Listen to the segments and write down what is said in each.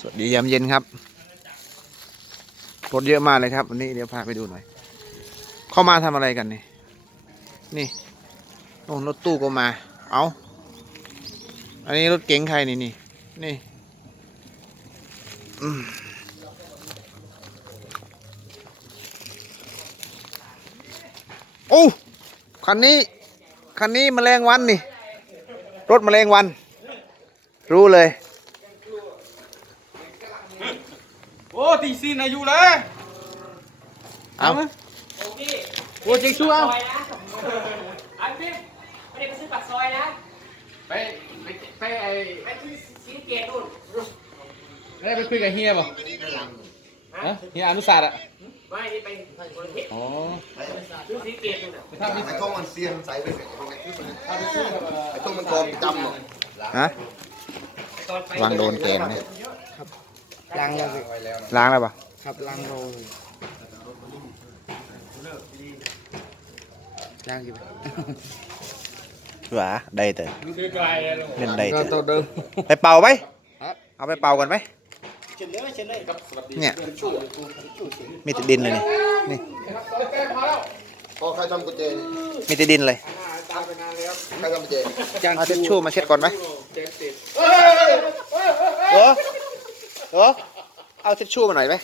สวัสดียามเย็นครับรถเยอะมากเลยครับวันนี้เดี๋ยวพาไปดูหน่อย เข้ามาทำอะไรกันนี่ นี่โอ้รถตู้ก็มา เอาอันนี้รถเก๋งใครนี่นี่ นี่อืมโอ้คันนี้ คันนี้มแมลงวันนี่ รถมแมลงวัน รู้เลย โอ้ตีซีนอายุเลยเอาโอ้จริงชัวร์ซอยนะไอ้พี่ไม่ได้ไปซื้อปากซอยนะ ไปไปไปไอ้ไปที่สีเกตนู่นได้ไปคุยกับเฮียป่ะฮะเฮียอนุศาสตร์อะไม่ได้ไปคนละทิศอ๋อซื้อสีเกตนู่นน่ะไปทำไปไอ้ท่องมันเซียนใส่ไปเสร็จทำไปซื้อกับไอ้ท่องมันกองจำหรอกฮะตอนไปวางโดนแกนเนี่ย ล้างแล้วสิล้างแล้วปะครับล้างโรยล้างอยู่ไหม หวาได้แต่ซื้อไกลเลยลงเล่นได้ก็แต่ ตัวเดิม ไปเป่าไปครับเอาไปเป่ากันไหมเฉยเลยเฉยเลยเนี่ยมีแต่ดินเลยนี่นี่พอใครทำกุญแจนี่มีแต่ดินเลยใครทำกุญแจจ้างเอาทิชชู่มาเช็ดก่อนไหมเออ เออเอาทิชชู่มาหน่อยไหม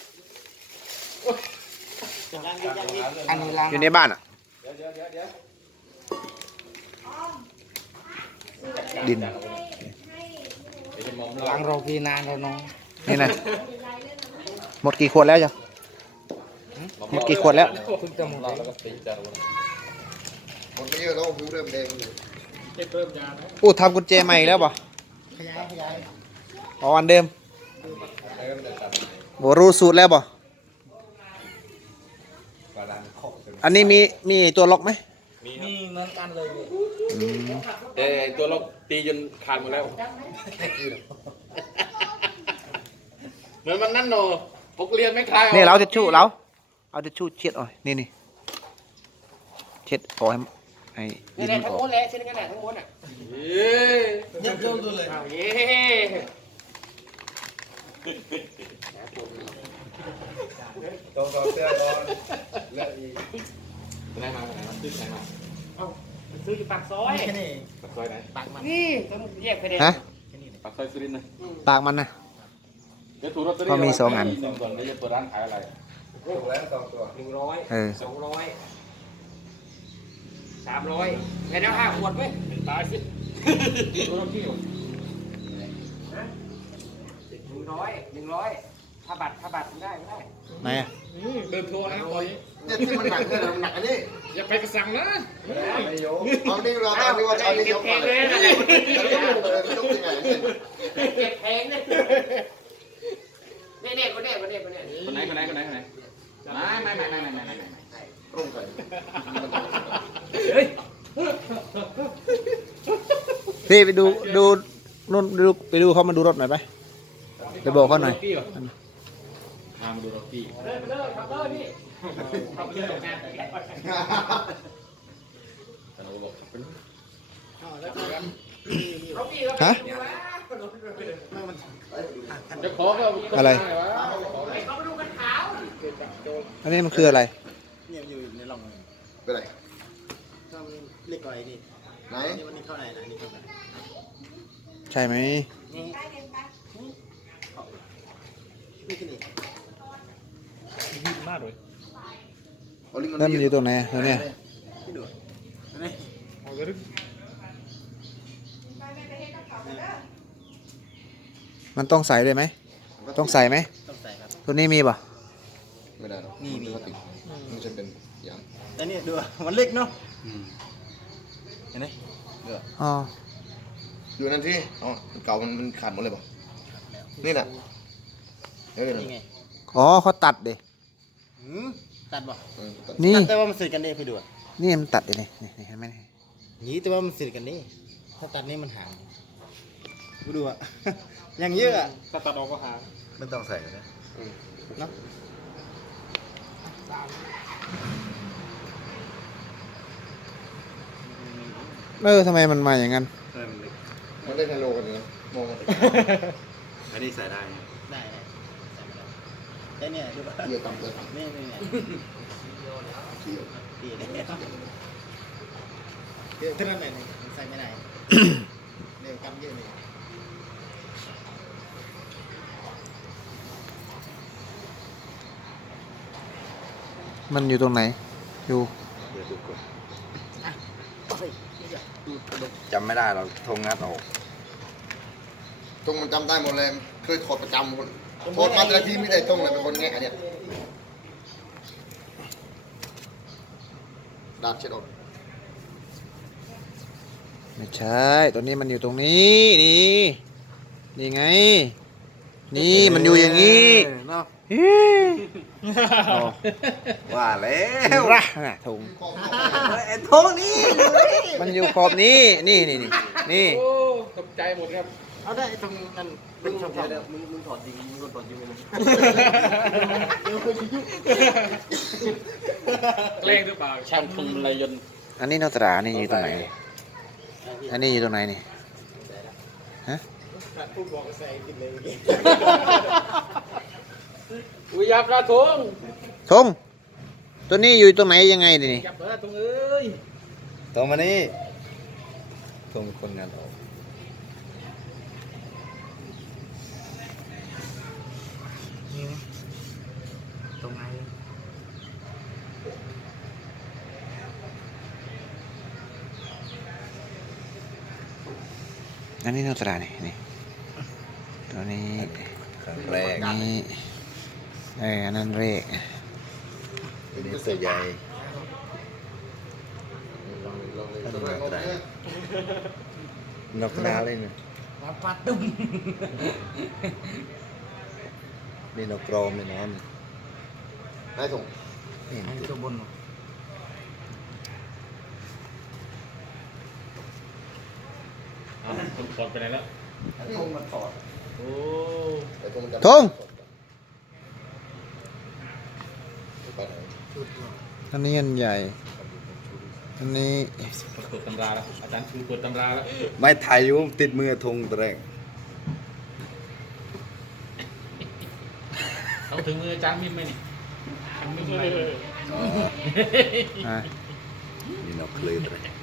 อันนี้ล้างอยู่ในบ้านอะดินล้างโรพี่นานแล้วน้องนี่นะหมดกี่ขวดแล้วจ้ะหมดกี่ขวดแล้วเพิ่งจะหมดแล้วมันไม่เยอะแล้วผิวเริ่มแดงเลยอู้ทำกุญแจใหม่อีกแล้วป่ะขยายขยายอ๋ออันเดิม โบรู้สูตรแล้วป่ะอันนี้มีมีตัวล็อกไหมนี่เหมือนกันเลยอืมแต่ตัวเราตีจนขาดหมดแล้ว เหมือนมันนั่นโนพกเรียนไม่คลายนี่เราทิชชู่เราเอาทิชชู่เช็ดอ่อยนี่นี่เช็ดออกให้ให้ดินี่นแหละมันทั้องอกหมดเลยเช่นกันแหละทั้งหมดอะเย้เยอะตัวเลยเอาเย้ ต้องต่อเสื้อก่อนและอีไหนมาไหนมาซื้อไหนมาเอาซื้ออยู่ปากซอยแค่นี้ปากซอยไหนปากมันนี่ต้องแยกไปเลยฮะปากซอยสุรินทร์นะปากมันนะเดี๋ยวถูกรถเขามีสองอันสองก่อนแล้วจะเปิดร้านขายอะไรถูกแล้วสองตัวหนึ่งร้อยเออสองร้อยสามร้อยแค่นั้นห้าขวดไหมตายสิตัวเราที่อยู่ฮะห นึ่งร้อยหนึ่งร้อยถ้าบัตรถ้าบัตรได้ไม่ได้ไหนเดินโทรนะตอนยเนี่ยที่มันหนักเนี่ยมันหนักอันนี้อย่าไปกระสังนะไม่โยตอนนี้เราต้องรู้ว่าตอนนี้ยกมาเลยยกยังไงเจ็บแพงเลยเนี่ยเนี่ยคนเนี่ยคนเนี่ยคนเนี่ยคนไหนคนไหนคนไหนคนไหนไม่ไม่ไม่ไม่ไม่ไม่ไม่ตรงกันเฮ้ยพี่ไปดูดูนู่นดูไปดูเขามาดูรถหน่อยไป ไปบอกเขาหน่อยพามาดูรถพี่เดินไปเลยขับเลยพี่ขับเลยงานแต่แรกแต่เราบอกเป็นเขาพี่เขาฮะจะขอก็อะไรเขาไปดูกันขาวอันนี้มันคืออะไรเนี่ยอยู่ในร่องเป็นไรก็เล็กกว่าไอ้นี่ไหนนี่วันนี้เข้าไหนนะนี่เข้าไหนใช่ไหม นี่นี่คือนี่เอาลิงก์นั่นมันอยู่ตรงไหนตัวเนี้ยพี่ดูนี่มันต้องใส่ด้วยไหม ต้องใส่ไหม ต้องใส่ครับ ตัวนี้มีป่ะไม่ได้หรอกนี่มีปกติมันจะเป็นอย่างแต่นี่ดูมันเล็กเนาะเห็นไหมอ๋ออยู่นั่นที่อ๋อเก่ามันมันขาดหมดเลยป่ะนี่แหละ เออนี่ไงอ๋อเขาตัดเด็หืมตัดบ่นี่ ตัดแต่ว่ามันสื่อกันเองพี่ดูอะนี่มันตัดเด็นี่นี่นี่เห็นไหมนี่นี่แต่ว่ามันสื่อกันนี่ถ้าตัดนี่มันห่างพี่ดูอะอย่างเยอะอะถ้าตัดออกก็หาไม่ต้องใส่นะเนาะเออทำไมมันมาอย่างนั้นมันเล่นไฮโลกันนะมองกัน อันนี้ใส่ได้เได้ได้ใส่มาแล้ว แต่เนี่ยดูป่ะเกี่ยวกับเกี่ยวกับนี่นี่เนี่ยเกี่ยวดีเลยเดี๋ยวเท่านั้นแหละนี่ใส่ไม่ได้เร็วกำเยอะเลยมันอยู่ตรงไหน อยู่จำไม่ได้เราทงงัดออกตรงมันจำได้หมดเลย เคยถอดประจำคนถ อดมาแต่ละทีไม่ได้ตรงเลยเป็นคนแงะเนี่ยดาบเช็ดออกไม่ใช่ ตัวนี้มันอยู่ตรงนี้ นี่ นี่ไง นี่มันอยู่อย่างนี้เนาะว่าแล้วระน่ะถุงไอ้ทงนี่ มันอยู่ขอบนี้ นี่นี่นี่นี่โอ้ตกใจหมดครับ เอาได้ตรงนั้นมึงชอบชอบมึงมึงถอดจริงมึงถอดจริงเลยแกล้งหรือเปล่าช่างทงไรยนต์อันนี้นอตรานี่อยู่ตรงไหน อันนี้อยู่ตรงไหนนี่ ฮะ พูดบอกใส่กินเลยอุ้ยยับละทงทง ตัวนี้อยู่ตรงไหนยังไงนี่ ยับละทงเอ้ยตรงมานี่ทงคนงานออก ตรงไหน อันนี้นอตรานี่นี่ตัวนี้ครั้งแรกนี่เอออันนั้นเรกอันนี้ตัวใหญ่ลองลองเลยลองเลยนกนาเลยนะมาปัดตุ้มนี่นกกรอมนี่น้องได้ส่งนี่อันนี้ตัวบน อ้าวทงถอดไปไหนแล้วทงมันถอดโอ้แต่ทงมันจะทงไปไหนอันนี้อันใหญ่ อันนี้เปิดตำราแล้วอาจารย์คือเปิดตำราแล้วไม่ถ่ายอยู่ติดมือทงตัวแรกเอาถึงมืออาจารย์มิมไหมนี่ทำมิมไหมอะนี่นกเคลือตัวแรก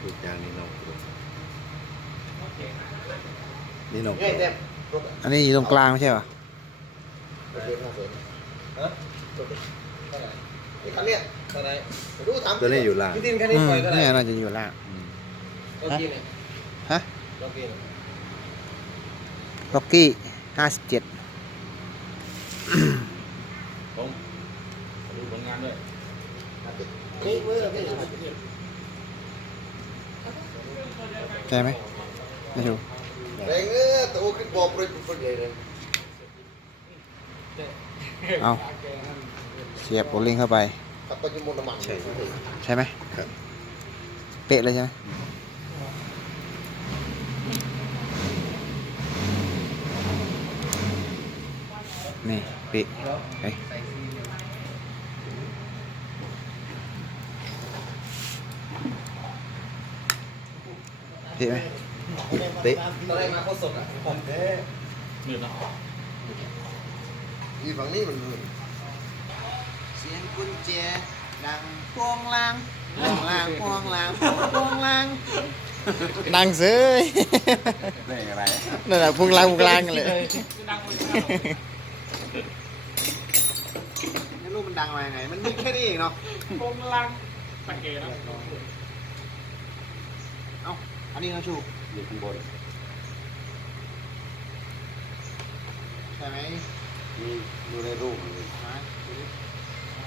ทุกอย่างนี่นกเคลือ นี่นกกรอมอันนี้อยู่ตรงกลางไม่ใช่ปะนี่คันเนี้ยอะไรรู้ถามตัวนี้อยู่ล่างพี่ดินแค่อืนี้มปล่อยก็ได้เนี่ยน่าจะอยู่ล่างอืมโอเคเนี่ยฮะโอเคเนี่ยล็อกกี้ห้าสิบเจ็ดผมดูผลงานด้วยนี่เมื่อพี่ใช่ไหม ไม่ถูกแรงเออตัวขึ้นบอกเลยปุ๊บเลยเลยเอาเสียบโอลิงเข้าไปขับไปจนหมดน้ำมันใช่ใช่ไหมครับเป๊ะเลยใช่ไหมนี่เป๊ะเฮ้ยเป๊ะไหม เตะตอนแรกมาโคตรสดอะมืดเนาะอีฝั่งนี้มันเสียงกุญแจดังพวงลางพวงลางพวงลางพวงลางดังเซ้ยได้อะไรนั่นแหละพวงลางพวงลางกันเลยไม่รู้มันดังมายังไง มันมีแค่นี้เองเนาะโปงลังตะเกียบเอ้าอันนี้นะชู อยู่ข้างบน ใช่ไหมนี่ดูในรูปเลยมาดูดิ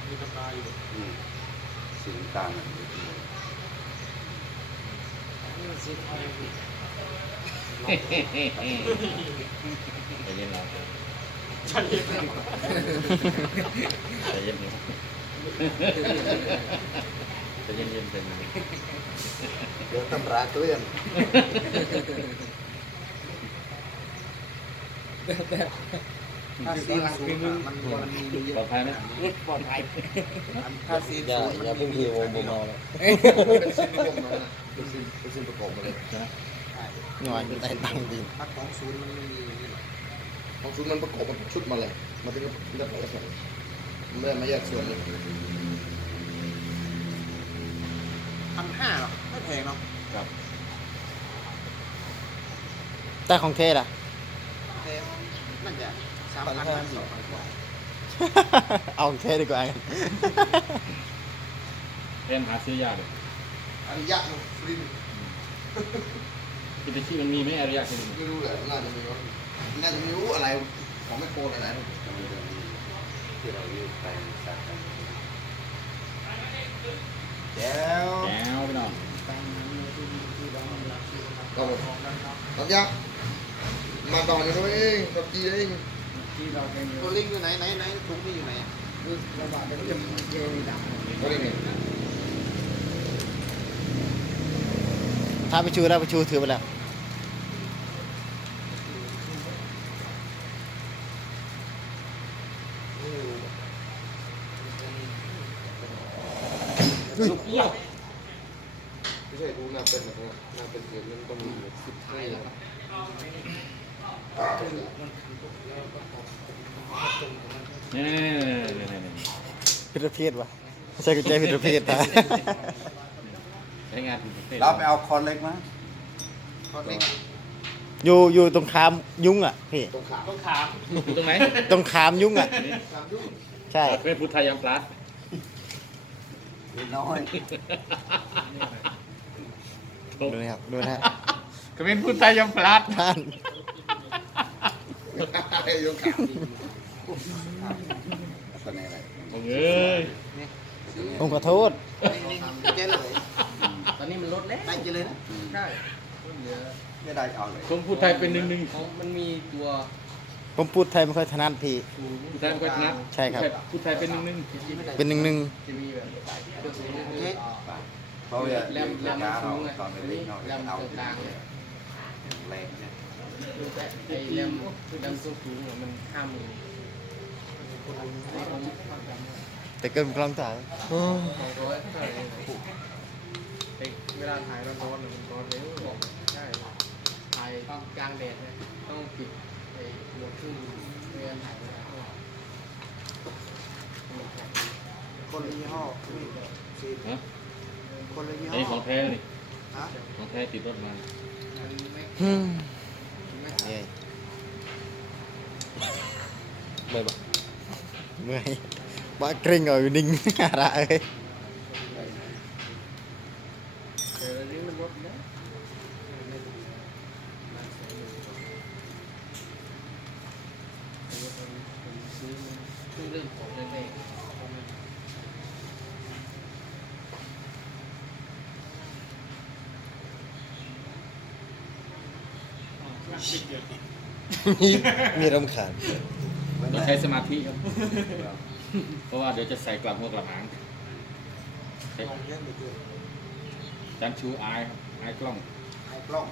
มีตำราอยู่อืมสีน้ำตาลน่ะอยู่ข้างบนใจเย็นเราใจเย็นใจเย็นใจเย็นใจเย็นใจเย็น เดี๋ยวตำราเคลื่อนถ้าซีนสูงอะมันมันมีเยปลออะดภัยไหมปลอดภัยถ้าซีนสูงมันมีเยอะผมเอาแล้วเป็นสิ่งนิยมนะเป็นสิ่งเป็นสิ่งประกอบมาเลยหน่อยเป็นไต่ตังดินถ้าของศูนย์มันไม่มีอย่างนี้หรอกของชุดมันประกอบมันชุดมาเลยมันถึงจะเลือกอะไรกันมันไม่ได้มาแยกส่วนเลย พันห้าหรอไม่แพงเนาะแต่ของเทศอะแพงน่าจะสามพันห้าสิบกว่าเอาของเทศดีกว่าเต็มหาซื้อยากเลยอริยะฟรินกิตชิมันมีไหมอริยะคือไม่รู้แหละน่าจะมีว่าน่าจะไม่รู้อะไรของแม่โคอะไรนะที่เรายืดไปสักกัน แจ๋วแก้วพี่น้องก็ผมตัดยะมาต่อเลยด้วยเองตัดจีเองตัวลิงอยู่ไหนไหนไหนถุงนี่อยู่ไหนอะก็ได้ไงถ้าไปชูแล้วไปชูถือไปแล้ว เอี้ยวไม่ใช่ดูหน้าเป็นแบบนี้หน้าเป็นเกมมันต้องมีสิบห้าแล้วนี่นี่นี่นี่นี่นี่พิรเพศวะไม่ใช่กุญแจพิรเพศนะใช้งานผิดประเภทเราไปเอาคอนเล็กมาตอนนี้อยู่อยู่ตรงขามยุ้งอะพี่ตรงขาต้องถามอยู่ตรงไหนตรงขามยุ้งอะสามยุ่งใช่เป็นพุทธายามพลัส นิดน้อยดูนะครับดูนะฮะก็เป็นพุทธายามพลัสท่านไอ้ยงขาตอนนี้อะไรโอ้เอ้ยผมขอโทษนี่เจ๊เลยตอนนี้มันลดแล้วได้เจเลยนะใช่เหลือไม่ได้เอาเลยคงพุทธไทยเป็นหนึ่งหนึ่งของมันมีตัว ผมพูดไทยไม่ค่อยถนัดพี่สูงพุทธไทยเป็นชนะใช่ครับพุทธไทยเป็นหนึ่งหนึ่งเป็นหนึ่งหนึ่งจะมีแบบตัวสูงโอเคเพราะว่าแรมแรมยาสูเรางไงตอนเล็กๆเราแรจะมเอาตรงกลางเลยแรงเนี่ยไอ้แรมแรมตัวสูงอะมันห้าหมื่นแต่เกินกลางถ่ายสองร้อยเท่าไหร่แต่เวลาถ่ายร้อนๆมันร้อนเร็วใช่ถ่ายกลางแดดเนี่ยต้องปิด คนละยี่ห้อนี่สีฮะคนละยี่ไอ้ห้อของแท้นี่ฮะของแท้ติดรถมามันไม่ฮึมไม่เย้เมื่อยปะเมื่อยบ้าเกรงเอาอยู่นิ่ง อะไรเอ้ย แต่เรื่องมันลดแล้วซื้อมันเรื่องของแรกๆ มีมีรำคาญเราใช้สมาธิครับ เพราะว่าเดี๋ยวจะใส่กลับหัวกลับหางใช้จำชูอายครับอายกล้องไอ้กล้อง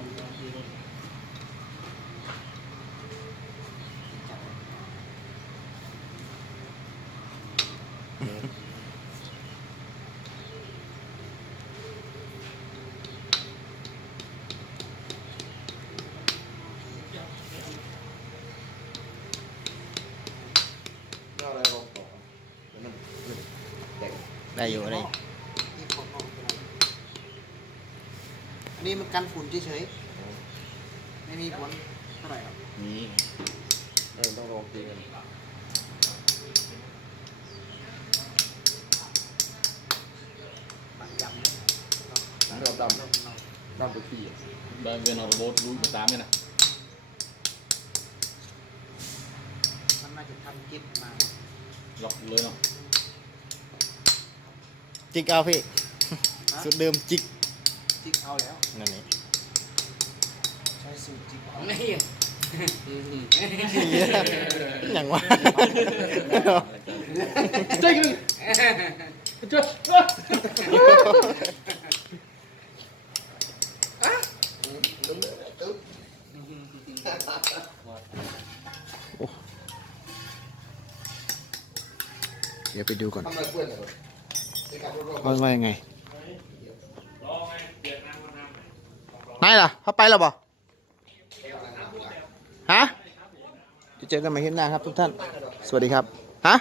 อะไรลองต่อมันแตก ได้อยู่ได้อยู่นี่ของนอกเป็นอะไรอันนี้มันกันฝุ่นเฉยๆไม่มีผลเท่าไหร่หรอกนี่เออต้องลองตีกันเราดำดำไปขี้บางเวนอร์โบสรู้มาตามเนี่ยนะมันน่าจะทำจิตมาล็อกเลยเนาะ จิกเอาพี่สุดเดิมจิกจิกเอาแล้ว นั่นนี่ใช้สูตรจิกเอาไม่อย่างวะเจ๊งเลยเจ้าเดี๋ยวไปดูก่อนทำอะไร เพื่อนเลยในการรวบเขาว่ายังไงนายล่ะเขาไปแล้วบ่ฮะเจอกันใหม่คลิปหน้าครับทุกท่าน สวัสดีครับ ฮะ